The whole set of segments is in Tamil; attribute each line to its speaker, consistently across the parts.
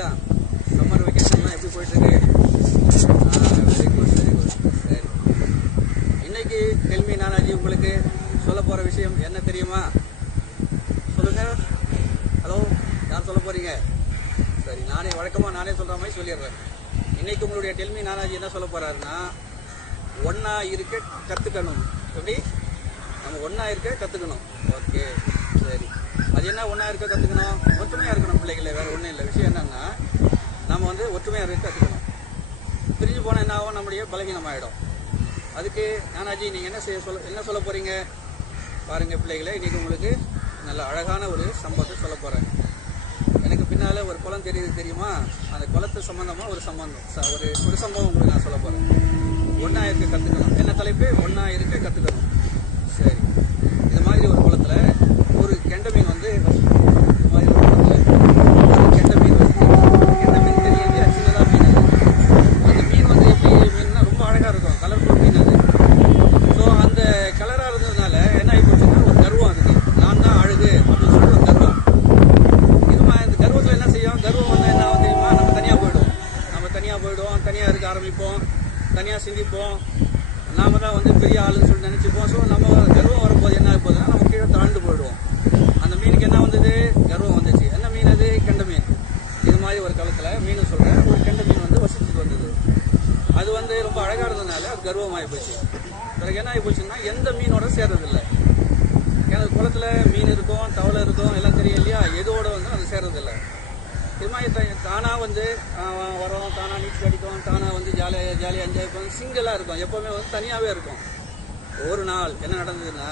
Speaker 1: இருக்கீங்களா சம்மர் வெக்கேஷன்லாம் எப்படி போயிட்டு இருக்கு வெரி குட் வெரி குட் சரி. இன்னைக்கு டெல்மி நானாஜி உங்களுக்கு சொல்ல போற விஷயம் என்ன தெரியுமா? சொல்லுங்க. ஹலோ யார் சொல்ல போறீங்க? சரி நானே வழக்கமாக நானே சொல்ற மாதிரி சொல்லிடுறேன். இன்னைக்கு உங்களுடைய டெல்மி நானாஜி என்ன சொல்ல போறாருன்னா ஒன்றா இருக்க கத்துக்கணும். எப்படி? நம்ம ஒண்ணா இருக்க கத்துக்கணும். ஓகே சரி. அது என்ன ஒன்றா இருக்க கற்றுக்கணும் ஒற்றுமையாக இருக்கணும் பிள்ளைகளை. வேற ஒன்றும் இல்லை. விஷயம் என்னென்னா நம்ம வந்து ஒற்றுமையாக இருக்க கற்றுக்கணும் பிரிஞ்சு போனால் என்ன ஆகும்? நம்முடைய பலகீனமாயிடும். அதுக்கு நானாஜி நீங்கள் என்ன செய்ய சொல்ல என்ன சொல்ல போகிறீங்க பாருங்கள் பிள்ளைகளை இன்றைக்கி உங்களுக்கு நல்ல அழகான ஒரு சம்பவத்தை சொல்ல போகிறேன் எனக்கு பின்னால் ஒரு குளம் தெரியுது தெரியுமா? அந்த குளத்து சம்மந்தமாக ஒரு சம்பந்தம். ஒரு ஒரு சம்பவம் உங்களுக்கு நான் சொல்ல போகிறேன் ஒன்றா இருக்க கற்றுக்கணும் என்ன தலைப்பு? ஒன்றா இருக்க கற்றுக்கணும் சரி இது மாதிரி ஒரு குளத்துல ஒரு கெண்ட மீன் வந்து இது மாதிரி ஒரு குளத்துல ஒரு கெண்ட மீன் வந்து கெண்ட மீன் தெரியுது சின்னதா மீன் அது. அந்த மீன் வந்து எப்படி மீன்னா ரொம்ப அழகா இருக்கும் கலர்ஃபுல் மீன் அது ஸோ அந்த கலரா இருந்ததுனால என்ன ஆகி போச்சுன்னா ஒரு கர்வம் அதுக்கு நான் தான் அழகு அப்படின்னு சொல்லிட்டு ஒரு கர்வம் இது மா- இந்த கர்வத்தில் என்ன செய்யும் கர்வம் வந்து என்ன ஆகும் தெரியுமா நம்ம தனியாக போயிடுவோம் நம்ம தனியாக போயிடுவோம் தனியாக இருக்க ஆரம்பிப்போம் தனியாக சிந்திப்போம் நாம தான் வந்து பெரிய ஆளுன்னு சொல்லி நினச்சிப்போம். ஸோ நம்ம கர்வம் வரும்போது என்ன போகுதுன்னா நம்ம கீழே தாழ்ந்து போயிடுவோம். அந்த மீனுக்கு என்ன வந்தது? கர்வம் வந்துச்சு. என்ன மீன் அது? கெண்ட மீன். இது மாதிரி ஒரு காலத்தில் மீன் சொல்கிறேன் ஒரு கெண்ட மீன் வந்து வசிச்சுட்டு வந்தது. அது வந்து ரொம்ப அழகாக இருந்ததுனால அது கர்வமாகி போச்சு. பிறகு என்ன ஆகி போச்சுன்னா எந்த மீனோட சேர்றதில்லை. ஏன்னா குளத்துல மீன் இருக்கும் தவளை இருக்கும் எல்லாம் தெரியும் இல்லையா? எதோட வந்து அது சேர்றதில்லை. இது மாதிரி த- வந்து வரோம் தானாக நீச்சல் அடிக்கும் தானாக வந்து ஜாலியாக ஜாலியாக என்ஜாய் பண்ணும். சிங்கிளாக இருக்கும். எப்போவுமே வந்து தனியாகவே இருக்கும். ஒரு நாள் என்ன நடந்ததுன்னா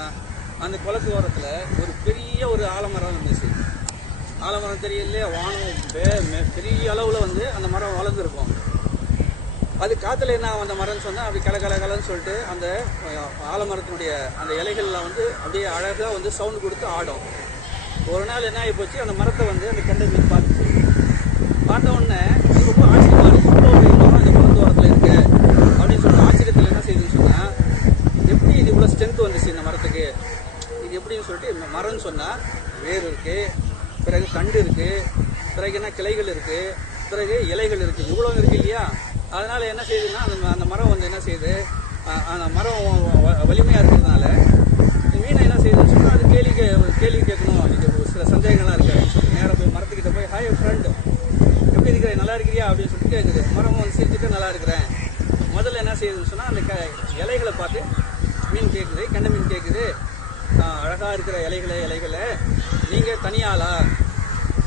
Speaker 1: அந்த குளத்து ஓரத்தில் ஒரு பெரிய ஒரு ஆலமரம் இருந்துச்சு. ஆலமரம் தெரியலையே வானம் பெரிய அளவில் வந்து அந்த மரம் வளர்ந்துருக்கும். அது காற்றுல என்ன ஆகும் அந்த மரம்னு சொன்னால் அப்படி கல கல கலன்னு சொல்லிட்டு அந்த ஆலமரத்தினுடைய அந்த இலைகள்லாம் வந்து அப்படியே அழகாக வந்து சவுண்ட் கொடுத்து ஆடும். ஒரு நாள் என்ன ஆகி போச்சு அந்த மரத்தை வந்து அந்த கெண்டை மீன் பார்த்துச்சு. பார்த்த உடனே இது ரொம்ப ஆச்சரியமா இருக்கு இவ்வளோ பெரிய மரம் இந்த குளத்தோரத்தில் இருக்கு அப்படின்னு சொல்லிட்டு ஆச்சரியத்தில் என்ன செய்யுதுன்னு சொன்னா எப்படி இது இவ்வளோ வந்துச்சு இந்த மரத்துக்கு. இது எப்படின்னு சொல்லிட்டு இந்த மரம்னு சொன்னால் வேர் இருக்குது பிறகு தண்டு இருக்குது பிறகு என்ன கிளைகள் இருக்குது பிறகு இலைகள் இருக்குது இவ்வளோ இருக்குது இல்லையா? அதனால் என்ன செய்யுதுன்னா அந்த அந்த மரம் வந்து என்ன செய்யுது? அந்த மரம் வலிமையாக இருக்கிறதுனால இந்த மீனை என்ன செய்யுதுன்னு சொன்னா அது கேள்வி கே கேள்வி கேட்கணும் இது ஒரு சில சந்தேகங்கள்லாம் இருக்கு அப்படின்னு சொல்லிட்டு நேராக போய் மரத்துக்கிட்ட போய் ஹாய் ஃப்ரெண்ட் எப்படி இருக்கிற நல்லா இருக்கிறியா அப்படின்னு சொல்லிட்டு கேட்குது மரம் வந்து சிரிச்சுட்டு நல்லா இருக்கிறேன் முதல்ல என்ன செய்யுதுன்னு சொன்னா அந்த க இலைகளை பார்த்து மீன் கேட்குது கெண்டை மீன் கேட்குது அழகாக இருக்கிற இலைகளை இலைகளை நீங்கள் தனியாளா?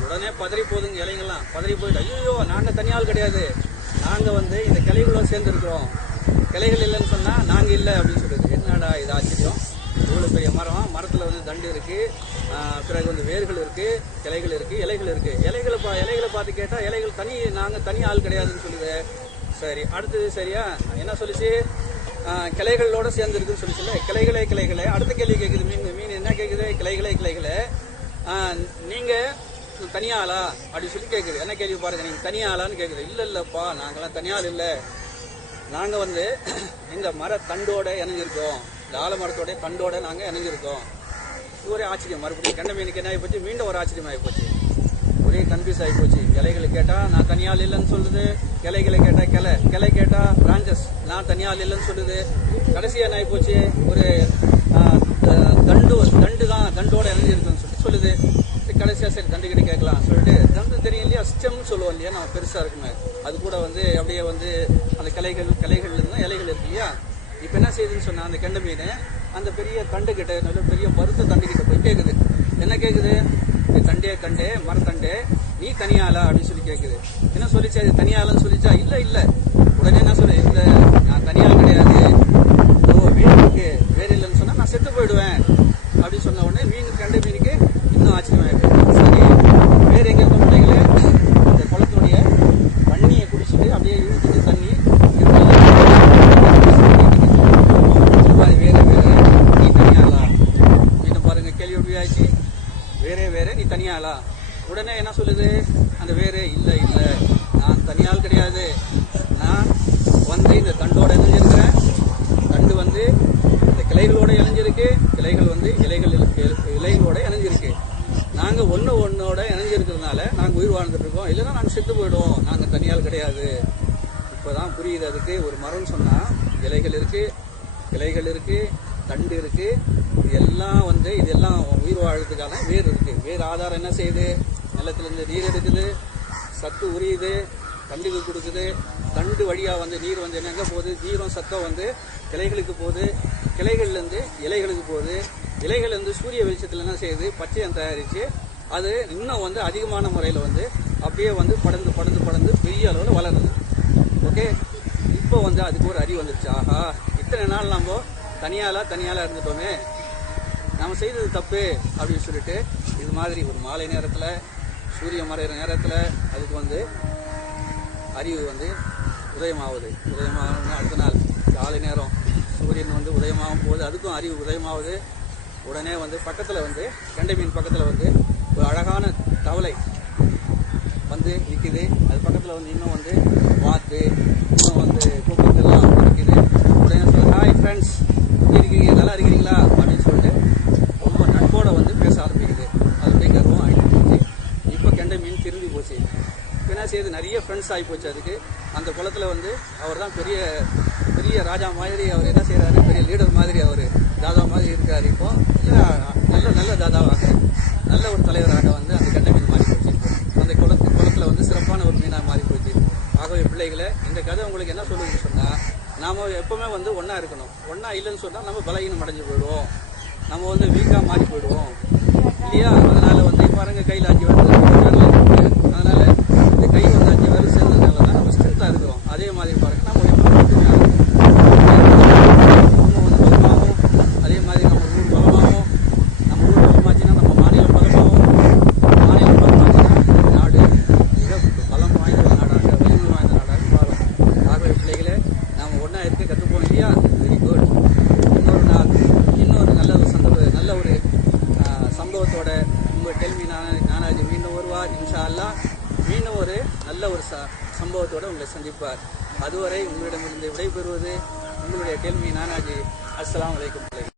Speaker 1: உடனே பதறி போகுதுங்க இலைங்கள்லாம். பதறி போயிட்டு ஐயோ நாங்கள் தனியாள் கிடையாது. நாங்கள் வந்து இந்த கிளைகளோட சேர்ந்துருக்குறோம். கிளைகள் இல்லைன்னு சொன்னால் நாங்கள் இல்லை அப்படின்னு சொல்லுது என்னடா இது ஆச்சரியம்? இவ்வளோ பெரிய மரம். மரத்தில் வந்து தண்டு இருக்குது பிறகு வந்து வேர்கள் இருக்குது கிளைகள் இருக்குது இலைகள் இருக்குது இலைகளை பா இலைகளை பார்த்து கேட்டால் இலைகள் தனி நாங்கள் தனி ஆள் கிடையாதுன்னு சொல்லுது. சரி அடுத்தது சரியா? என்ன சொல்லுச்சு? கிளைகளோட சேர்ந்து இருக்குன்னு சொல்லிச்சுல கிளைகளே கிளைகளே அடுத்த கேள்வி கேட்குது மீன் மீன் என்ன கேட்குது கிளைகளே கிளைகளே. நீங்கள் தனியாளா? அப்படின்னு சொல்லி கேட்குது என்ன கேள்வி பாருங்க நீங்கள் தனியாளான்னு கேட்குது இல்லை இல்லைப்பா நாங்கெல்லாம் தனியாள் இல்லை. நாங்கள் வந்து இந்த மர தண்டோட இணைஞ்சிருக்கோம். இந்த ஆலமரத்தோட தண்டோட நாங்கள் இணைஞ்சிருக்கோம். இது ஒரு ஆச்சரியம். மறுபடியும் கண்ட மீனுக்கு என்ன ஆகி போச்சு? மீண்டும் ஒரு ஆச்சரியம் ஆகி போச்சு. ஒரே கன்ஃபியூஸ் ஆகி போச்சு. இலைகளை கேட்டால் நான் தனியால் இல்லைன்னு சொல்லுது. கிளைகளை கேட்டால் கிளை. கிளை கேட்டால் பிரான்ச்சஸ் நான் தனியால் இல்லைன்னு சொல்லுது. கடைசியாக என்ன ஆகி போச்சு? ஒரு தண்டு தண்டு தான் தண்டோட இணைஞ்சிருக்குன்னு சொல்லிட்டு சொல்லுது. சரி, சரி தண்டு கிட்ட கேட்கலாம் சொல்லிட்டு தண்டு தெரியும் இல்லையா? ஸ்டெம்னு சொல்லுவோம் இல்லையா? நான் பெருசாக இருக்குமே அது கூட வந்து அப்படியே வந்து அந்த கிளைகள் கிளைகள் இருந்தால் இலைகள் இருக்கு இல்லையா? இப்போ என்ன செய்யுதுன்னு சொன்னால் அந்த கெண்டை மீன் அந்த பெரிய தண்டு கிட்ட நல்ல பெரிய மருத்துவ தண்டு கிட்ட போய் கேட்குது என்ன கேட்குது "இது தண்டே கண்டே மரத்தண்டே நீ தனியாளா அப்படின்னு சொல்லி கேட்குது என்ன சொல்லிச்சு? அது தனியாளன்னு சொல்லிச்சா? இல்ல இல்ல. உடனே என்ன சொல்லு இல்லை நான் தனியாள் கிடையாது. ஓ வேறு இருக்கு. வேறு இல்லைன்னு சொன்னா நான் செத்து போயிடுவேன். அப்படின்னு சொன்ன உடனே மீன் கண்டு மீன் இன்னும் ஆச்சரியமாயிருக்கு சரி வேற எங்க இருக்க பிள்ளைங்களே அந்த குளத்துடைய தண்ணியை குடிச்சிட்டு அப்படியே இழுத்துட்டு தண்ணி இருந்தாலும் வேற வேற நீ தனியாளா மீண்டும் பாருங்க கேள்வி எப்படி ஆயிடுச்சு வேறே வேறே நீ தனியாளா? உடனே என்ன சொல்லுது? அந்த வேறே இல்லை இல்லை. நான் தனியால் கிடையாது. நான் வந்து இந்த தண்டோடு இணைஞ்சிருக்கிறேன். தண்டு வந்து இந்த கிளைகளோட இணைஞ்சிருக்கு. கிளைகள் வந்து இலைகள் இருக்கு- இலைகளோட இணைஞ்சிருக்கு. நாங்கள் ஒன்று ஒன்றோட இணைஞ்சிருக்கிறதுனால நாங்கள் உயிர் வாழ்ந்துட்டு இருக்கோம் இல்லைன்னா நாங்கள் செத்து போயிடுவோம். நாங்கள் தனியால் கிடையாது. இப்போ தான் புரியுது அதுக்கு. ஒரு மரம் சொன்னால் இலைகள் இருக்குது கிளைகள் இருக்குது தண்டு இருக்குது இது எல்லாம் வந்து இதெல்லாம் உயிர் வாழறதுக்கான வேர் இருக்கு. வேர் ஆதாரம் என்ன செய்யுது? நிலத்துலேருந்து நீர் எடுக்குது சத்து உரியுது தண்டுக்கு கொடுக்குது. தண்டு வழியாக வந்து நீர் வந்து என்னங்க போகுது? நீரும் சத்தம் வந்து கிளைகளுக்கு போகுது. கிளைகள்லேருந்து இலைகளுக்கு போகுது. இலைகள்லேருந்து சூரிய வெளிச்சத்தில் என்ன செய்யுது? பச்சையம் தயாரித்து அது இன்னும் வந்து அதிகமான முறையில் வந்து அப்படியே வந்து படந்து படந்து படந்து பெரிய அளவில் வளருது. ஓகே? இப்போ வந்து அதுக்கு ஒரு அறிவு வந்துருச்சு. ஆஹா இத்தனை நாள் நம்ம தனியாலாக தனியாலாக இருந்துட்டோமே. நம்ம செய்தது தப்பு அப்படின்னு சொல்லிட்டு இது மாதிரி ஒரு மாலை நேரத்தில் சூரிய மறைகிற நேரத்தில் அதுக்கு வந்து அறிவு வந்து உதயமாகுது உதயமாகணும்னா அடுத்த நாள் காலை நேரம் சூரியன் வந்து உதயமாகும் போது அதுக்கும் அறிவு உதயமாகுது உடனே வந்து பக்கத்தில் வந்து கெண்டை மீன் பக்கத்தில் வந்து ஒரு அழகான தவளை வந்து நிற்கிது அது பக்கத்தில் வந்து இன்னும் வந்து வாத்து இன்னும் வந்து கூப்பத்தெல்லாம் நிற்கிது உடனே சொல்ல ஹாய் ஃப்ரெண்ட்ஸ் எப்படி இருக்கீங்க நல்லா இருக்கிறீங்களா அப்படின்னு சொல்லிட்டு ரொம்ப நட்போட வந்து பேச ஆரம்பிக்குது அதோடைய கர்வம் ஆகிட்டு போச்சு இப்போ கெண்டை மீன் திரும்பி போச்சு சேர்ந்து நிறைய ஃப்ரெண்ட்ஸ் ஆகி போச்சு அதுக்கு. அந்த குளத்துல வந்து அவர் தான் பெரிய பெரிய ராஜா மாதிரி அவர் என்ன செய்கிறாரு பெரிய லீடர் மாதிரி அவர் தாதா மாதிரி இருக்கார் இப்போ. நல்ல நல்ல தாதாவாக நல்ல ஒரு தலைவராக வந்து அந்த கெண்ட மீன் மாறி போச்சு அந்த குளத்து குளத்தில் வந்து சிறப்பான ஒரு மீனாக மாறி போச்சு. ஆகவே பிள்ளைகளை இந்த கதை உங்களுக்கு என்ன சொல்லுதுன்னு சொன்னால் நாம் எப்பவுமே வந்து ஒன்றா இருக்கணும். ஒன்றா இல்லைன்னு சொன்னால் நம்ம பலகீனம் அடைஞ்சு போயிடுவோம். நம்ம வந்து வீக்காக மாறி போயிடுவோம். இல்லையா? அதனால் வந்து பாருங்க ஆக்கி அஞ்சு விரல் இருக்கு. அதனால இந்த கை வந்து அஞ்சு விரல் சேர்ந்ததுனால தான் நம்ம ஸ்ட்ரென்த்தா இருக்கிறோம் அதே மாதிரி பாருங்க நம்ம எப்பவுமே ஒற்றுமையா இருக்கணும். குடும்பம் வந்து பலமாகும் அதே மாதிரி நம்ம ஊர் பலமாகும் நம்ம ஊர் பலமாச்சுன்னா நம்ம மாநிலம் பலமாகும் மாநிலம் பலமாச்சுன்னா நாடு மிக பலம் வாய்ந்த ஒரு நாடாக வலிமை வாய்ந்த நாடாக மாறும் ஆகவே பிள்ளைகளே நாம் ஒன்றா இருக்க கற்றுப்போம் இல்லையா வெரி குட் இன்னொரு நாள் இன்னொரு நல்ல ஒரு சந்தர்ப்ப நல்ல ஒரு ஆஹ், சம்பவத்தோட உங்கள் டெல்மி நானாஜி மீண்டும் வருவார் இன்ஷா அல்லாஹ் மீண்டும் ஒரு நல்ல ஒரு ச சம்பவத்தோடு உங்களை சந்திப்பார். அதுவரை உங்களிடமிருந்து விடைபெறுவது உங்களுடைய கேள்வி நானாஜி. அஸ்ஸலாமு அலைக்கும்.